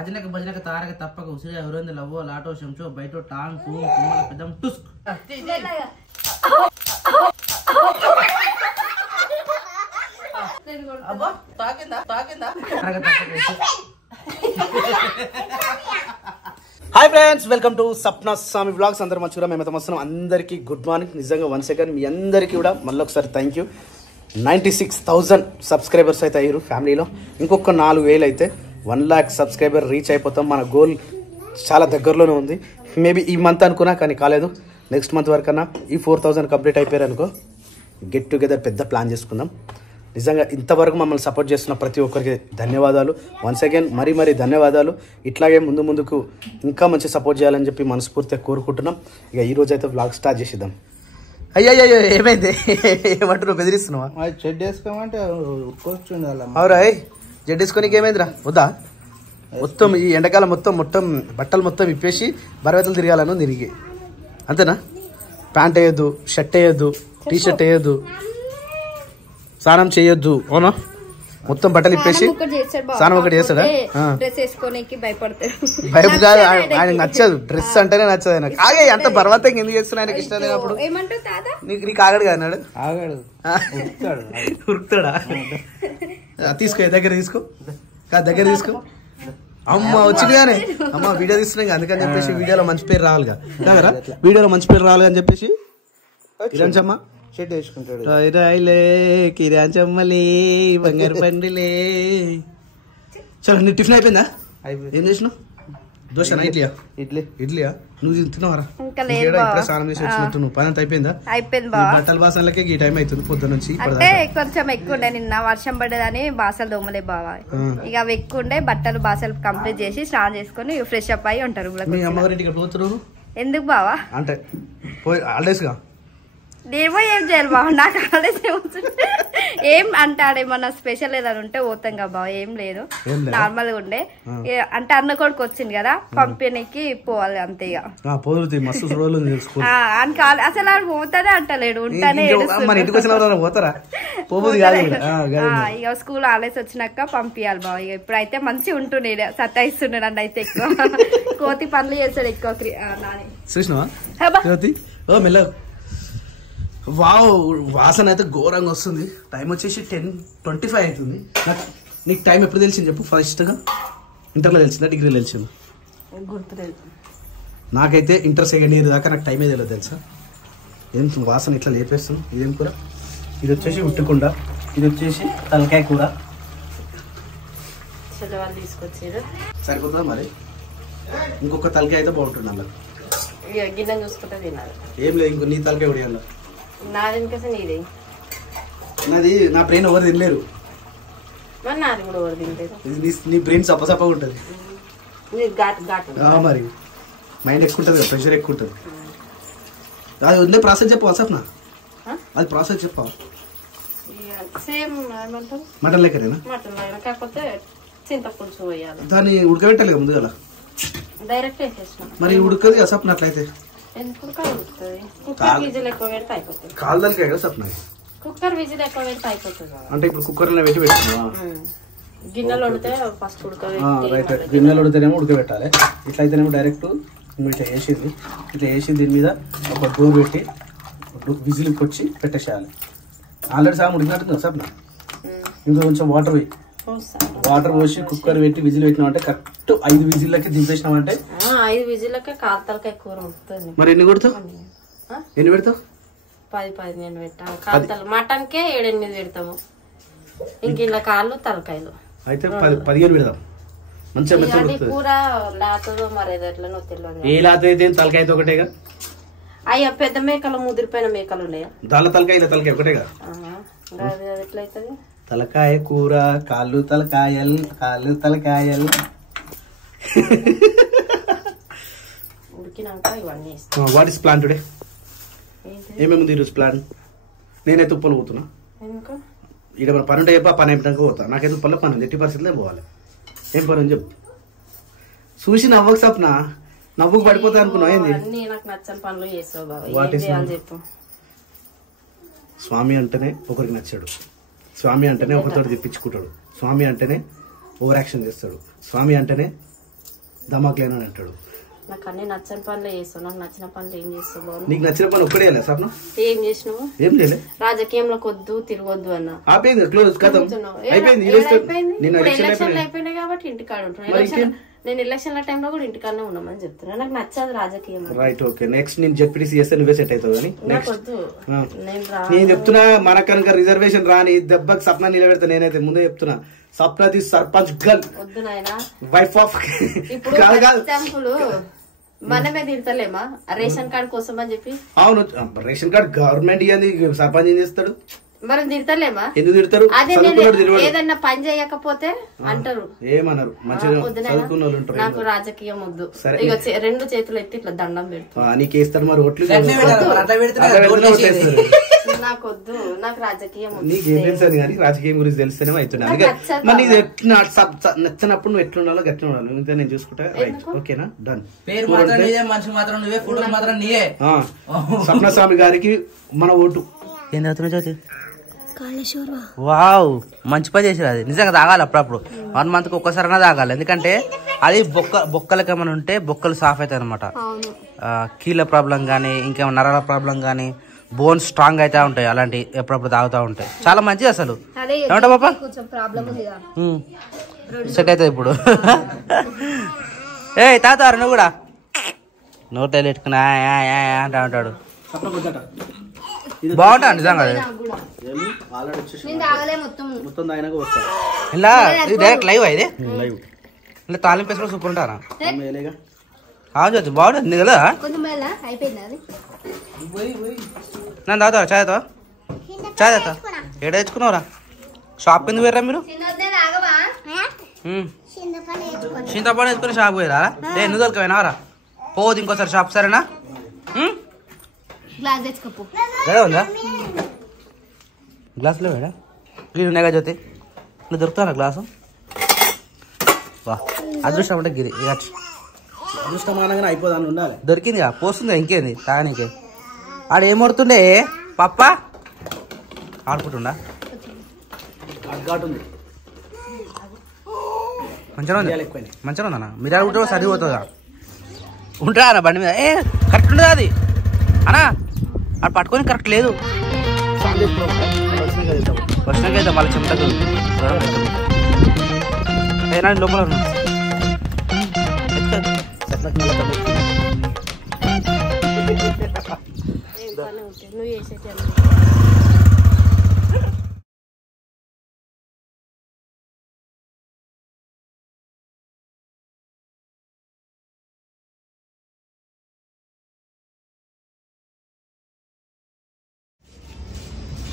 అజనక భజనక తారక తప్పక ఉసిరి ఎవరైంది లవ్వో లాటో శంషో బయటో tan two కుమ్మల పెద్దం టుస్క్ అబ్బా తాకిందా తారక తప్పక hi friends, welcome to Sapna Swami vlogs. అందరూ మంచిగా మేమైతే వస్తున్నాం. అందరికీ గుడ్ మార్నింగ్. నిజంగా 1 సెకండ్ మీ అందరికీ కూడా మళ్ళీ ఒకసారి థ్యాంక్ యూ. 96,000 సబ్స్క్రైబర్స్ అయితే అయ్యారు ఫ్యామిలీలో. ఇంకొక 4,000 అయితే 1 lakh సబ్స్క్రైబర్ రీచ్ అయిపోతాం. మన గోల్ చాలా దగ్గరలోనే ఉంది. మేబీ ఈ మంత్ అనుకున్నా కానీ కాలేదు. నెక్స్ట్ మంత్ వరకన్నా ఈ 4,000 కంప్లీట్ అయిపోయారు అనుకో, గెట్ టుగెదర్ పెద్ద ప్లాన్ చేసుకుందాం. నిజంగా ఇంతవరకు మమ్మల్ని సపోర్ట్ చేస్తున్న ప్రతి ఒక్కరికి ధన్యవాదాలు. వన్స్ అగైన్ మరీ ధన్యవాదాలు. ఇట్లాగే ముందుకు ఇంకా మంచి సపోర్ట్ చేయాలని చెప్పి మనస్ఫూర్తిగా కోరుకుంటున్నాం. ఇక ఈరోజు అయితే వ్లాగ్ స్టార్ట్ చేసిద్దాం. అయ్యో ఏమైంది? ఏమంటున్నావు? బెదిరిస్తున్నావా? చెడ్ వేసుకోమంటే అవురా? జెడ్ వేసుకోనికి ఏమైందిరా? వద్దా? మొత్తం ఈ ఎండాకాలం మొత్తం బట్టలు మొత్తం ఇప్పేసి బరవెతలు తిరగాలను తిరిగి, అంతేనా? ప్యాంట్ వేయొద్దు, షర్ట్ వేయొద్దు, టీ షర్ట్ వేయొద్దు, స్నానం చేయొద్దు. అవునా? మొత్తం బట్టలు ఇప్పేసి స్నానం ఒకటి చేస్తాడా? భయం కాదు, ఆయనకు నచ్చదు. డ్రెస్ అంటేనే నచ్చదు ఆయనకు. ఆగే అంత బలవంతంగా ఎందుకు చేస్తున్నా? ఆయనకి ఇష్టం లేనప్పుడు నీకు ఆగడు కదా అన్నాడు. ఆగాడు, ఉరుకుతాడా? తీసుకో, దగ్గర తీసుకో, దగ్గర తీసుకో. అమ్మ వచ్చింది కానీ అమ్మ వీడియో తీస్తున్నాయి అందుకని చెప్పేసి వీడియోలో మంచి పేరు రావాలిగా. వీడియోలో మంచి పేరు రావాలి అని చెప్పేసి ఇరంచమ్మ షెడ్ వేసుకుంటాడు. కిరాంచమ్మలే బంగారు పండిలే. చలో, నీ టిఫిన్ అయిపోయిందా? ఏం చేసినావు? దోశనా ఇడ్లీయా? ఇడ్లీయా? నువ్వు తిన్నావరా? ఇప్పుడే స్నానం చేసి వచ్చినట్టు. నువ్వు పని అంతా అయిపోయిందా? బట్టల బాసనలకే ఈ టైం అవుతుంది పొద్దు నుంచి. అంటే కొంచెం ఎక్కువ ఉండే, నిన్న వర్షం పడ్డదని బాసలు దోమలే బావా. ఇక అవి ఎక్కువ ఉండే, బట్టలు బాసలు కంప్లీట్ చేసి స్నానం చేసుకుని ఫ్రెష్ అప్ అయ్యి ఉంటారు. మీ అమ్మగారింటికి ఇక్కడ పోతున్నారు ఎందుకు బావా? అంటే పోయి హాలిడేస్ గా నేమో ఏం చేయాలి బావ, నాకు హాలిడేస్ ఏం అంటాడేమన్నా స్పెషల్ ఏదైనా ఉంటే పోతాం కదా బావ. ఏం లేదు, నార్మల్ గా ఉండే. అంటే అన్న కొడుకు వచ్చింది కదా, పంపిణీకి పోవాలి అంతే. ఇక అసలు ఆడు పోతానే అంటలేడు, ఉంటానే. ఇక స్కూల్ హాలిడేస్ వచ్చినాక పంపించాలి బావ. ఇక ఇప్పుడైతే మంచిగా ఉంటుండే, సతాయిస్తుండే నన్ను అయితే ఎక్కువ. కోతి పనులు చేస్తాడు ఎక్కువ నాని. వావ్, వాసన అయితే ఘోరంగా వస్తుంది. టైం వచ్చేసి 10:25 అవుతుంది. నీకు టైం ఎప్పుడు తెలిసింది చెప్పు? ఫస్ట్గా ఇంటర్లో తెలిసిందా, డిగ్రీలో తెలిసిందా? గుర్తులేదు నాకైతే. ఇంటర్ సెకండ్ ఇయర్ దాకా నాకు టైమే తెలియదు తెలుసా. ఏం వాసన ఇట్లా లేపేస్తుంది. ఇదేం కూర? ఇది వచ్చేసి ఉట్టుకుండ, ఇది వచ్చేసి తలకాయ కూర. సరిపోతుందా మరి? ఇంకొక తలకాయ అయితే బాగుంటుంది అలా. గిన్నె చూసుకుంటే తినాలి. ఏం లేదు, ఇంకో నీ తలకాయ ఉడియాల. నాది నా బ్రెయిన్ ఎవరు తినలేరు. నాది కూడా ఎవరు తినలేదు. నీ బ్రెయిన్ సప్పసప్పగా ఉంటుంది మరి. మైండ్ ఎక్కువ ఉంటుంది, ప్రెషర్ ఎక్కువ ఉంటుంది. అది వదిలే ప్రాసెస్ చెప్పవా సప్నా? అది ప్రాసెస్ చెప్పవా? సేమ్ మటన్ లెక్కనేనా? కాకపోతే చింతపులుసు పోయాలి. దాన్ని ఉడకబెట్టాలి ముందుగా. డైరెక్ట్ వేసేసిన మరి ఉడకదు కదా సప్న అట్లయితే? కుక్కర్ విజిల్ ఎక్కువ పెడితే అయిపోతుంది. కాలుదలకే కదా సప్న? కుక్కర్ విజిల్ ఎక్కువ పెడితే అయిపోతుంది. అంటే ఇప్పుడు కుక్కర్ లో పెట్టి పెట్టుకున్నావా? గిన్నెలు ఉడితే ఫస్ట్ రైట్. గిన్నెలు ఉడితేనేమో ఉడకబెట్టాలి. ఇట్లయితేనేమో డైరెక్ట్ ఇట్లా వేసింది. ఇట్లా వేసి దీని మీద ఒక డోర్ పెట్టి విజిల్ వచ్చి పెట్టేసేయాలి. ఆల్రెడీ సగం ఉడికినట్టుంది కదా సప్న? ఇంకా కొంచెం వాటర్ పోసి కుక్కర్ పెట్టి విజిల్ పెట్టినామంటే కరెక్ట్ 5 విజిల్లకి దింపేసినామంటే 5 విజిల్లకే కాలుతలకాయ కూర ఉంటుంది. మరి ఎన్ని కొడతావు? ఎన్ని పెడతావు? 10-15 పెట్టాము. కాలుతలు మటన్ కే 7-8 పెడతాము. ఇంక ఇలా కాళ్ళు తలకాయలు అయితే 15 పెడతాం. మంచిగా కూర లాతదో మరి ఎట్లనో తెలియదు. ఏ లాత అయితే తలకాయతో ఒకటేగా. అయ్యా పెద్ద మేకలు ముదిరిపోయిన మేకలు ఉన్నాయా? దాళ్ళ తలకాయ ఇలా తలకాయ ఒకటేగా. ఎట్లయితుంది? తలకాయ కూర, కాళ్ళు తలకాయలు, కాళ్ళు తలకాయలు. ఉడికినాక ఇవన్నీ. What is plan today? ఏమేమి ఈరోజు ప్లాన్? నేనైతే ఉప్పలు పోతున్నా. ఇక్కడ మన పని ఉంటే చెప్పా, పని అయిపోయాక పోతా. నాకైతే ఉప్పల్లో పని ఉంది, 80% పోవాలి. ఏం పని అని చెప్పు. చూసి నవ్వకు సప్న, నవ్వుకు పడిపోతా అనుకున్నావు ఏంది? స్వామి అంటేనే ఒకరికి నచ్చాడు. స్వామి అంటేనే ఒకరితో తెప్పించుకుంటాడు. స్వామి అంటేనే ఓవర్ యాక్షన్ చేస్తాడు. స్వామి అంటేనే ధమాక్ లేనని అంటాడు. నాకు అన్ని నచ్చని పనులు చేస్తావు, నాకు నచ్చిన పనులు ఏం చేస్తావు బాబు? నీకు నచ్చిన పని ఒక్కడే సప్న? ఏం చేసినావు? ఏం చేయలే. రాజకీయంలో కొద్దు తిరగొద్దు అన్న. అయిపోయింది, క్లోజ్ కథం అయిపోయింది. ఎలక్షన్లు అయిపోయినాయి కాబట్టి ఇంటికాడ ఉంటాను. నేను ఎలక్షన్ల టైంలో కూడా ఇంటికాడనే ఉన్నామని చెప్తున్నా. నాకు నచ్చదు రాజకీయం. Right, okay. నెక్స్ట్ నేను జెడ్పీటీసీ చేస్తే నువ్వే సెట్ అవుతావు. కానీ నేను చెప్తున్నా, మన కనుక రిజర్వేషన్ రాని దెబ్బకి సప్న నిలబెడతా. నేనైతే ముందే చెప్తున్నా, సప్నది సర్పంచ్ గర్ల్, వద్దు నాయనా, వైఫ్ ఆఫ్. ఇప్పుడు మనమే తిడతలేమా రేషన్ కార్డు కోసం అని చెప్పి? అవును, రేషన్ కార్డు గవర్నమెంట్ ఇవ్వండి, సర్పంచ్ ఏం చేస్తాడు? మనం తిడతలేమా? ఎందుకు తిడతారు? అదే ఏదన్నా పని చేయకపోతే అంటారు. ఏమన్నారు? నాకు రాజకీయం వద్దు. ఇక రెండు చేతులు ఎత్తి ఇట్లా దండం పెడతా. నీకేస్తారు మరి ఓట్లు? నాకు వద్దు, నాకు రాజకీయం. నీకేం తెలుసు కానీ రాజకీయం గురించి తెలిస్తేనే అవుతున్నాను. మరి నచ్చినప్పుడు నువ్వు ఎట్లుండాలో గట్లా ఉండాలి. నేను చూసుకుంటా. రైట్, ఓకేనా? డన్. సప్న స్వామి గారికి మన ఓటు. ఏం చదువుతున్నా జ్యోతి? వావ్, మంచి పని చేసారు. అది నిజంగా తాగాలి అప్పుడప్పుడు. 1 మంత్కి ఒక్కసారైనా తాగాలి. ఎందుకంటే అది బొక్కలకి ఏమైనా ఉంటే బొక్కలు సాఫ్ అవుతాయి అనమాట. కీళ్ళ ప్రాబ్లం కానీ ఇంకేమైనా నరాల ప్రాబ్లం కానీ బోన్స్ స్ట్రాంగ్ అయితే ఉంటాయి. అలాంటి ఎప్పుడప్పుడు తాగుతూ ఉంటాయి. చాలా మంచిది అసలు. ఏమంటా పాప? సెట్ అవుతుంది ఇప్పుడు. ఏ తాతారు నువ్వు కూడా నోట్లో పెట్టుకున్నా అంటా ఉంటాడు. బాగుంటా నిజంగా. ఇలా డైరెక్ట్ లైవ్ ఇది ఇలా తాలింపు వేసుకుని సూపర్ ఉంటారా? బాగుంటుంది కదా. నన్ను తాగుతావా? చాయ్ తావా? చాయ్ తాగుతా. ఏడ తెచ్చుకున్నావురా? షాప్ కింద పోయారా మీరు? చింతపండు వేసుకుని షాప్ పోయారా? ఎన్ని దొరకపోయినారా? పోదు ఇంకోసారి షాప్, సరేనా? ఉందా గ్లాసులో వేడా? గిరి ఉన్నాయిగా జ్యోతి, నువ్వు దొరుకుతానా గ్లాసు? వా, అదృష్టం అంటే గిరి అదృష్టమానంగా అయిపోదాన్ని ఉండాలి. దొరికిందిగా, పోస్తుందా ఇంకేంది తాగనీకే. ఆడు ఏమడుతుండే పప్ప? ఆడుకుంటుండా? మంచిగా ఉంది, మంచిగా ఉందన్నా. మీరు ఆడుకుంటే సరిపోతుందా? ఉంటా అన్న బండి మీద. కరెక్ట్ ఉండదు అది అన్నా, అది పట్టుకొని కరెక్ట్ లేదు. వర్షంకి అయితే మళ్ళీ చెమటకు ఏనా లోపల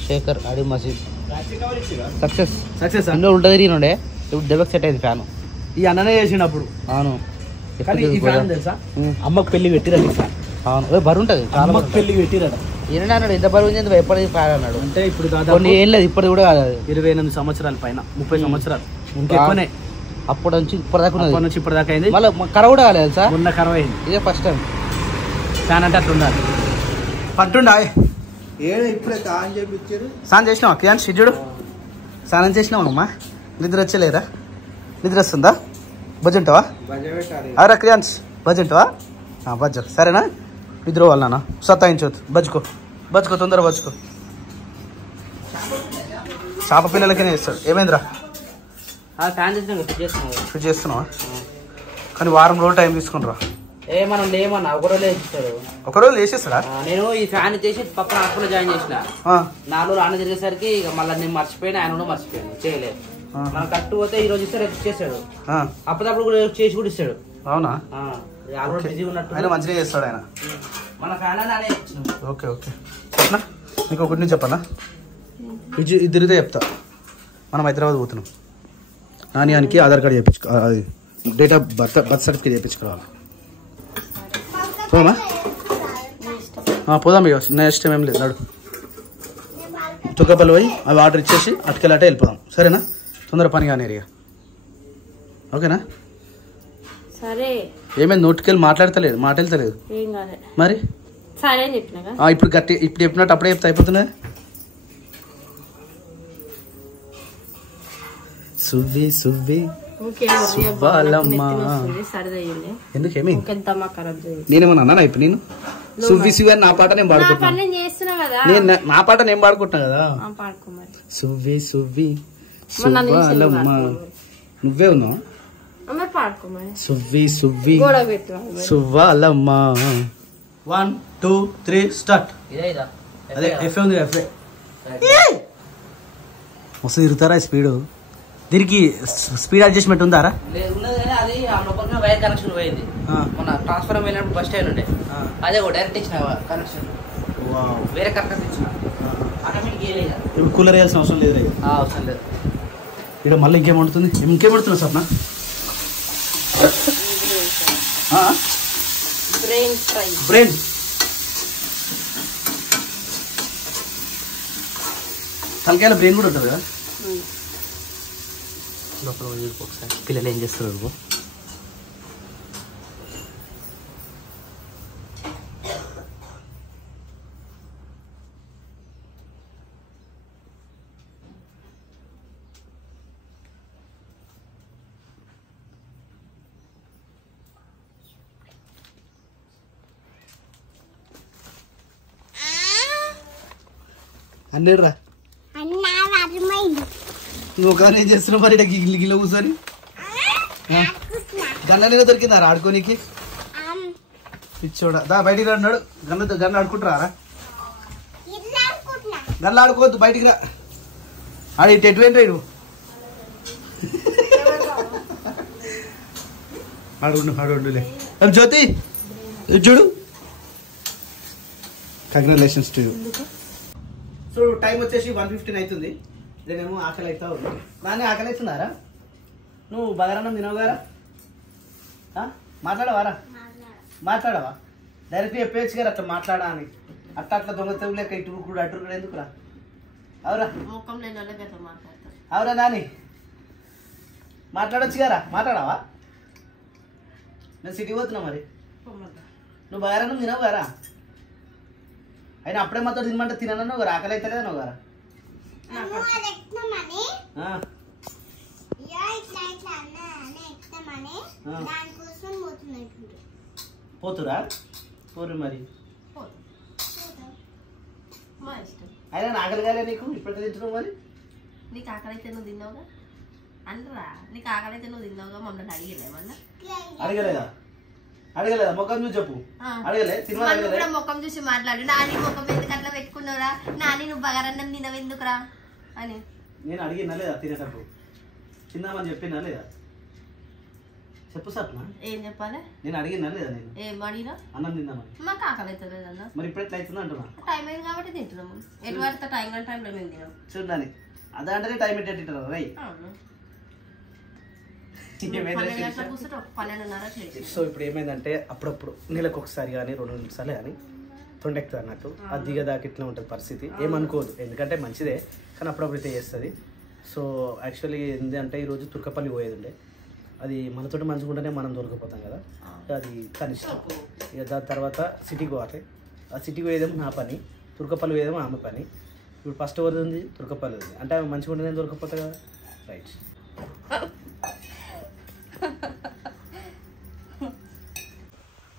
శేఖర్ అడి మసీద్ సక్సెస్ అన్నీ ఉంటుంది. తిరిగినుండే ఇప్పుడు దెబ్బకి సెట్ అయింది ఫ్యాన్. ఈ అన్ననే చేసినప్పుడు. అవును, తెలుసా? అమ్మకు పెళ్లి పెట్టిరట. అవును, బరువు ఉంటుంది. అమ్మకు పెళ్లి పెట్టిరట. ఏనా అన్నాడు, ఎంత బరువు ఉంది ఎప్పటికీ ఫ్యాన్ అన్నాడు. అంటే ఇప్పుడు కొన్ని ఏం లేదు, ఇప్పుడు కూడా కాదు. 28 సంవత్సరాల పైన, 30 సంవత్సరాలు ఇంకెక్కువనే. అప్పటి నుంచి ఇప్పటిదాకా అయింది. మళ్ళీ కర కూడా కాలేదు సార్. ఉన్న కరవ అయింది. ఇదే ఫస్ట్ టైం ఫ్యాన్ అంటే అట్లా ఉండాలి. పట్టుండా ఇప్పుడే కాన్ చేపించారు. స్నానం చేసినావా? క్రియాన్స్ షెడ్యూడు స్నానం చేసినావా అమ్మా? నిద్ర వచ్చలేదా? నిద్ర వస్తుందా? బజ్జుంటావా? అరా క్రియాన్స్ బజ్జుంటావా? బజ్జు, సరేనా? నిద్ర వాళ్ళనా సతాయించవద్దు. బజ్జుకో తొందర బజ్జుకో. చేప పిల్లలకనే చేస్తాడు. ఏమైందిరా? ఫిట్ చేస్తున్నావా? కానీ వారం రోజులు టైం తీసుకుని రా. మనం లేమన్నా ఒకరోజు వేసేస్తాడా? నేను ఈ ఫ్యాన్ చేసి పక్కన హాస్పిటల్ జాయిన్ చేసిన. 4 రోజులు ఆన తిరిగేసరికి ఇక మళ్ళీ నేను మర్చిపోయినా, ఆయన కూడా మర్చిపోయాను, చేయలేదు. మనం కరెక్ట్ పోతే ఈ రోజు ఇస్తే రేపు ఇచ్చేస్తాడు. అప్పటికప్పుడు కూడా చేసి కూడా ఇస్తాడు. అవునా? బిజీ ఉన్నట్టు ఆయన మంచిగా చేస్తాడు ఆయన. మన ఫ్యాన్ అనే. Okay okay. నీకు ఒకటి నుంచి చెప్పనా? ఇది తిరిగితే చెప్తా. మనం హైదరాబాద్ పోతున్నాం. నానికి ఆధార్ కార్డు చేయించుకో, అది డేట్ ఆఫ్ బర్త్ సర్టిఫికేట్ చేయించుకోవాలి. పోమా? పోదాం. ఇక నెక్స్ట్ టైం ఏం లేదు, నడు. తుక్కపల్లి పోయి అవి ఆర్డర్ ఇచ్చేసి అటుకెళ్ళాటే వెళ్ళిపోదాం, సరేనా? తొందర పని కానీ ఏరియా, ఓకేనా? సరే. ఏమైంది? నోటికెళ్ళి మాట్లాడతలేదు, మాట వెళ్తలేదు మరి. ఇప్పుడు గట్టి ఇప్పుడు చెప్పినట్టు అప్పుడే చెప్తే అయిపోతున్నది. సువ్వి సరిదయ్యింది ఎందుకేమి ఇంకెంతమ్మా ఖరాబ్ చేయండి నేనేమన్నా అన్నా ఇప్పుడు నేను సువ్వి సువ్వి అని నా పాట నేను పాడుకుంటున్నా నేను చేస్తున్నా కదా నా పాట నేను పాడుకుంటున్నా కదా పాడుకో మరి సువ్వి సువ్వి సువ్వాలమ్మ నువ్వే ఉన్నావు మరి పాడుకో మరి సువ్వి సువ్వి గోడ పెట్టు సువ్వాలమ్మ 1 2 3 స్టార్ట్ అదే ఎఫ్ఏ ఉంది ఎఫ్ఏ మస్తు తిరుగుతారా స్పీడ్ దీనికి స్పీడ్ అడ్జస్ట్మెంట్ ఉందారా అది వైర్ కనెక్షన్ పోయింది మన ట్రాన్స్ఫర్ వెళ్ళినప్పుడు బస్ స్టాండ్ ఉండే అదే డైరెక్ట్ ఇచ్చిన కనెక్షన్ వేరే కనెక్షన్ ఇచ్చిన ఆటోమేటిక్ ఇప్పుడు కూలర్ వేయాల్సిన అవసరం లేదు అవసరం లేదు ఇక్కడ మళ్ళీ ఇంకేం వండుతుంది ఇంకేం వండుతున్నా సప్న బ్రెయిన్ తలకాయల బ్రెయిన్ కూడా ఉంటుంది కదా లోపల ఒకసారి పిల్లలు ఏం చేస్తున్నారు అన్నేరా నువ్వు ఒకదాని ఏం చేస్తున్నావు మరి గిల్లి గిల్ల కూర్చొని గన్న నేను దొరికిందారా ఆడుకోనికి పిచ్చోడా దా బయటికి అన్నాడు గన్న ఆడుకుంటారా గల్ల ఆడుకోవద్దు బయటికి రా ఆడు ఇటు ఎటువంటి ఇడు ఆడుండులే జ్యోతి చూడు congratulations to you so time వచ్చేసి 1:15 అవుతుంది నేనేమో ఆకలి అవుతా ఉంది నానే ఆకలి అవుతున్నారా నువ్వు బగారన్నం తినవు గారా మాట్లాడవారా మాట్లాడవా డైరెక్ట్ చెప్పేయచ్చు గారు అట్లా మాట్లాడా అని అట్లా దొంగ తెగు లేక ఇటు కూడా అటు కూడా ఎందుకురా అవురా అవురా నాని మాట్లాడొచ్చు గారా మాట్లాడవా నేను సిటీ పోతున్నా మరి నువ్వు బగారన్నం తినవు గారా అయినా అప్పుడే మాతో తినమంటే తినను గారు ఆకలి అవుతలేదా నువ్వు గారా పోతురా పోరు మరి అయినా ఆకలి కాలే నీకు ఇప్పటికే తింటున్నావు మరి నీకు ఆకలి అయితే నువ్వు తిన్నావుగా అనరా నీకు ఆకలి అయితే నువ్వు తిన్నావుగా మమ్మల్ని అడిగలేమన్నా అడగలేదా ముఖం చూసి చెప్పు అడగలే కూడా ముఖం చూసి మాట్లాడు నాని ముఖం ఎందుకు అట్లా పెట్టుకున్నావురా నాని నువ్వు బగారన్నం తినవెందుకురా అని నేను అడిగినా లేదా తినేటప్పుడు తిందామని చెప్పినా లేదా చెప్పు సార్ ఏం చెప్పాలి నేను అడిగినా లేదా నేను ఏం అడిగినా అన్నం తిందామని మాకు ఆకలి అవుతుంది అన్న మరి ఇప్పుడు ఎట్లా అవుతుంది అంటున్నా టైం అయింది కాబట్టి తింటున్నాము ఎటువంటి టైం కానీ టైంలో మేము తినాం చూడండి అదే అంటేనే టైం పెట్టేట్టారు రై సో ఇప్పుడు ఏమైందంటే అప్పుడప్పుడు నెలకు ఒకసారి కానీ 2 నిమిషాలే కానీ తొండెక్కుతుంది అన్నట్టు అది దిగదాకా ఇట్లా ఉంటుంది పరిస్థితి ఏమనుకోదు ఎందుకంటే మంచిదే కానీ అప్పుడప్పుడు అయితే చేస్తుంది సో యాక్చువల్లీ ఏంటంటే ఈరోజు తుర్కపల్లి పోయేది ఉండే అది మనతోటి మంచిగా ఉంటేనే మనం దొరికిపోతాం కదా అది కనిష్టం ఇక దాని తర్వాత సిటీకి పోవాలి ఆ సిటీకి పోయేదేమో నా పని తుర్కపల్లి పోయేదేమో ఆమె పని ఇప్పుడు ఫస్ట్ ఎవరిది ఉంది తుర్కపల్లి ఉంది అంటే ఆమె మంచిగా ఉంటేనే దొరికిపోతా కదా రైట్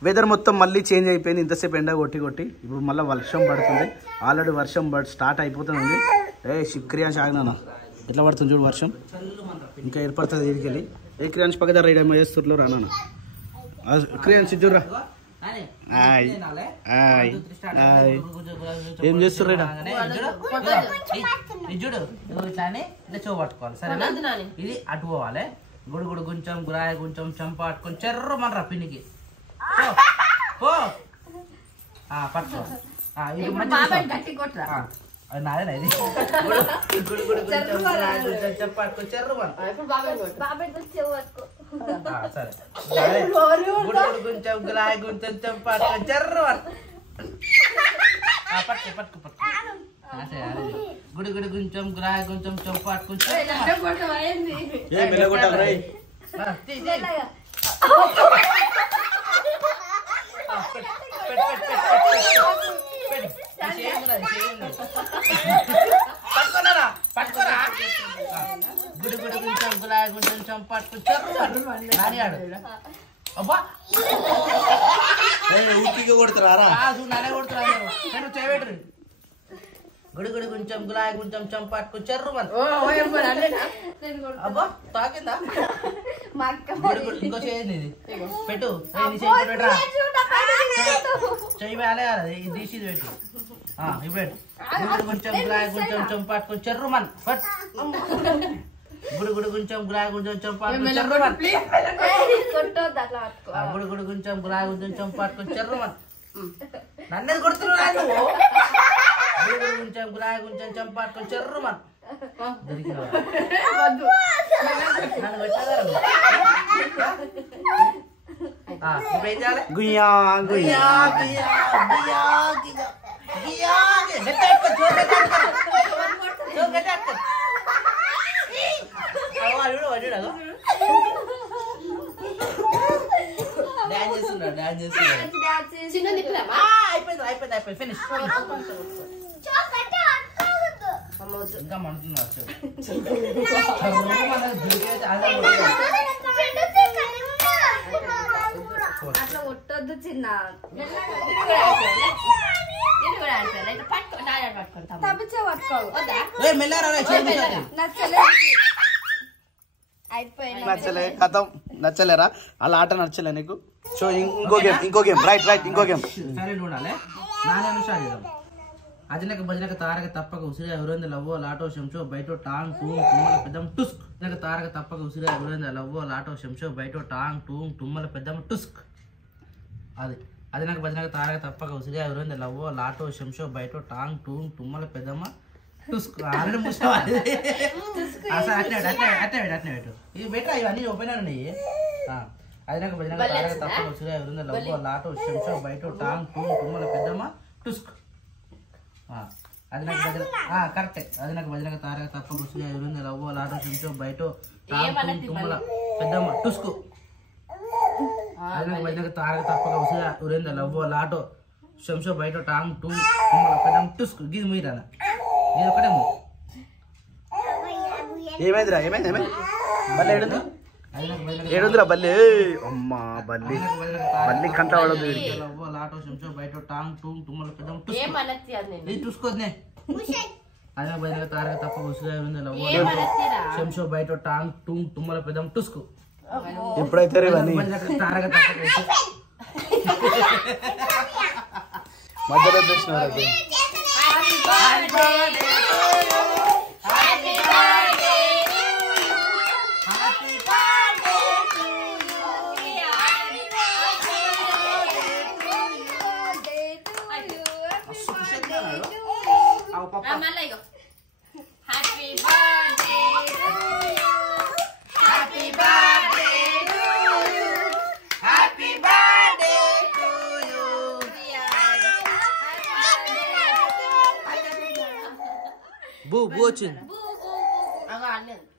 వెదర్ మొత్తం మళ్ళీ చేంజ్ అయిపోయింది ఇంతసేపు ఎండ కొట్టి ఇప్పుడు మళ్ళీ వర్షం పడుతుంది ఆల్రెడీ వర్షం స్టార్ట్ అయిపోతుంది క్రియాన్స్ ఆగినా ఎట్లా పడుతుంది చూడు వర్షం ఇంకా ఏర్పడుతుంది దీనికి వెళ్ళి ఏ క్రియాన్స్ పక్కన రైడ్ ఏమో చేస్తుర్లో రానా క్రియాన్స్ చూడరా ఏం చేస్తుర్రా చూడు ఇట్లానే ఇట్లా చో పట్టుకోవాలి సరేనా ఇది అటు పోవాలి గుడుగుడు కొంచెం గురాయ కొంచెం చంప పట్టుకొని చెర్ర మన పిన్నికి పట్టుకో అది నాదేనా ఇది గుడుగుడు కొంచెం గురాయ కొంచెం చంప పట్టుకొని చెర్ర సరే గుడుగుడు కొంచెం గురాయ కొంచెం చంప పట్టుకొని చెర్ర పట్టుకో గుడి కొంచెం గురాయ కొంచెం చంప పట్టుకొని పట్టుకోరా గుడి కొంచెం గురాయ కొంచెం చంప చంపాటుకుని చెర్రు నానిగాడు అబ్బా ఊపిగా కొడతారా కాదు నానే కొడుతున్నా నేను చేయబెట్టరు గుడి కొంచెం గులాయి కొంచెం చంపాటుకు చెర్రు అబ్బా తాకిందా మా అక్క ఇంకో చేయండి ఇది పెట్టు పెట్టరా చెయ్యి వేలే ఇది తీసి పెట్టు ఇప్పుడు గుడి కొంచెం గులాయి కొంచెం చంపాటుకు చెర్రు గుడి కొంచెం గులాయి కొంచెం చంపాటుకు చెర్రు కొట్టొద్దు అట్లా పట్టుకో. గుడి కొంచెం గులాయి కొంచెం చంపాటుకు చెర్రు నన్నే కొడుతున్నాడు కొంచెం గులాయి కొంచెం చంపాటుకు చెర్రు దొరికిన నన్ను పెట్టారు ఇప్పుడు ఏం చేయాలి గుయ్యా గుయ్యా డాన్స్ చేస్తున్నాడు డాన్స్ చేస్తున్నాడు చిన్న నిప్పులమ్మా అయిపోయింది ఫినిష్ ఇంకా మంటున్నారు అట్లా కొట్టొద్దు చిన్న తప్పించే పట్టుకోవు నచ్చలేదు అయిపోయింది నచ్చలే కథం నచ్చలేరా అలా ఆట నచ్చలే నీకు సో ఇంకో గేమ్ రైట్ ఇంకో గేమ్ సైలెంట్ ఉండాలి నానే అనుసారి అజనక భజనక తారక తప్పక ఉసిరి ఎవరైంది లవ్వో లాటో శంషో బయట టాంగ్ టూంగ్ తుమ్మల పెద్దం టుస్క్ అజనక తారక తప్పక ఉసిరి ఎవరైంది లవ్వో లాటో శంషో బయట టాంగ్ టూంగ్ తుమ్మల పెద్దం టుస్క్ అది అజనక భజనక తారక తప్పక ఉసిరి ఎవరైంది లవ్వో లాటో శంషో బయట టాంగ్ టూంగ్ తుమ్మల పెద్దమ్మ టుస్క్ ఆల్రెడీ ముసుకోవాలి అట్నే పెట్టు ఇవి బెటర్ ఇవన్నీ ఓపెన్ ఉన్నాయి అజనక భజనక తారక తప్పక ఉసిరి ఎవరైంది లవ్వో లాటో శంషో బయట టాంగ్ టూంగ్ తుమ్మల పెద్దమ్మ టుస్క్ అది నాకు భజన కరెక్టే అది నాకు భజనక తారక తప్ప గుర్తుగా ఎవరింది లవ్వో లాటో శంషో బయట తుమ్మల పెద్దమ్మ టుస్కు అది నాకు భజనక తారక తప్పక ఉసిగా ఎవరింది లవ్వో లాటో శంషో బయట టాంగ్ టూంగ్ తుమ్మల పెద్దమ్మ టుస్కు గీది మీరా ఇది ఒకటే ఏమైందిరా ఏమైంది బల్లి ఏడుందిరా బల్లి అమ్మా బల్లి బల్లి కంట పడదు లవ్వో లాటో శంషో బయట టాంగ్ టూంగ్ తుమ్మల పెద్దమ్మ టుస్కు ఇది చూసుకోద్నే అదే భజనక తారక తప్ప ఉసిగా ఎవరింది లవ్వో శంషో బయట టాంగ్ టూంగ్ తుమ్మల పెద్దమ్మ టుస్కు ఎప్పుడైతే ఇవన్నీ తారక తప్ప మధ్యలో తెచ్చినారు మళ్ళీ ఇగో happy birthday happy birthday happy birthday బూ వచ్చింది అగో అన్నది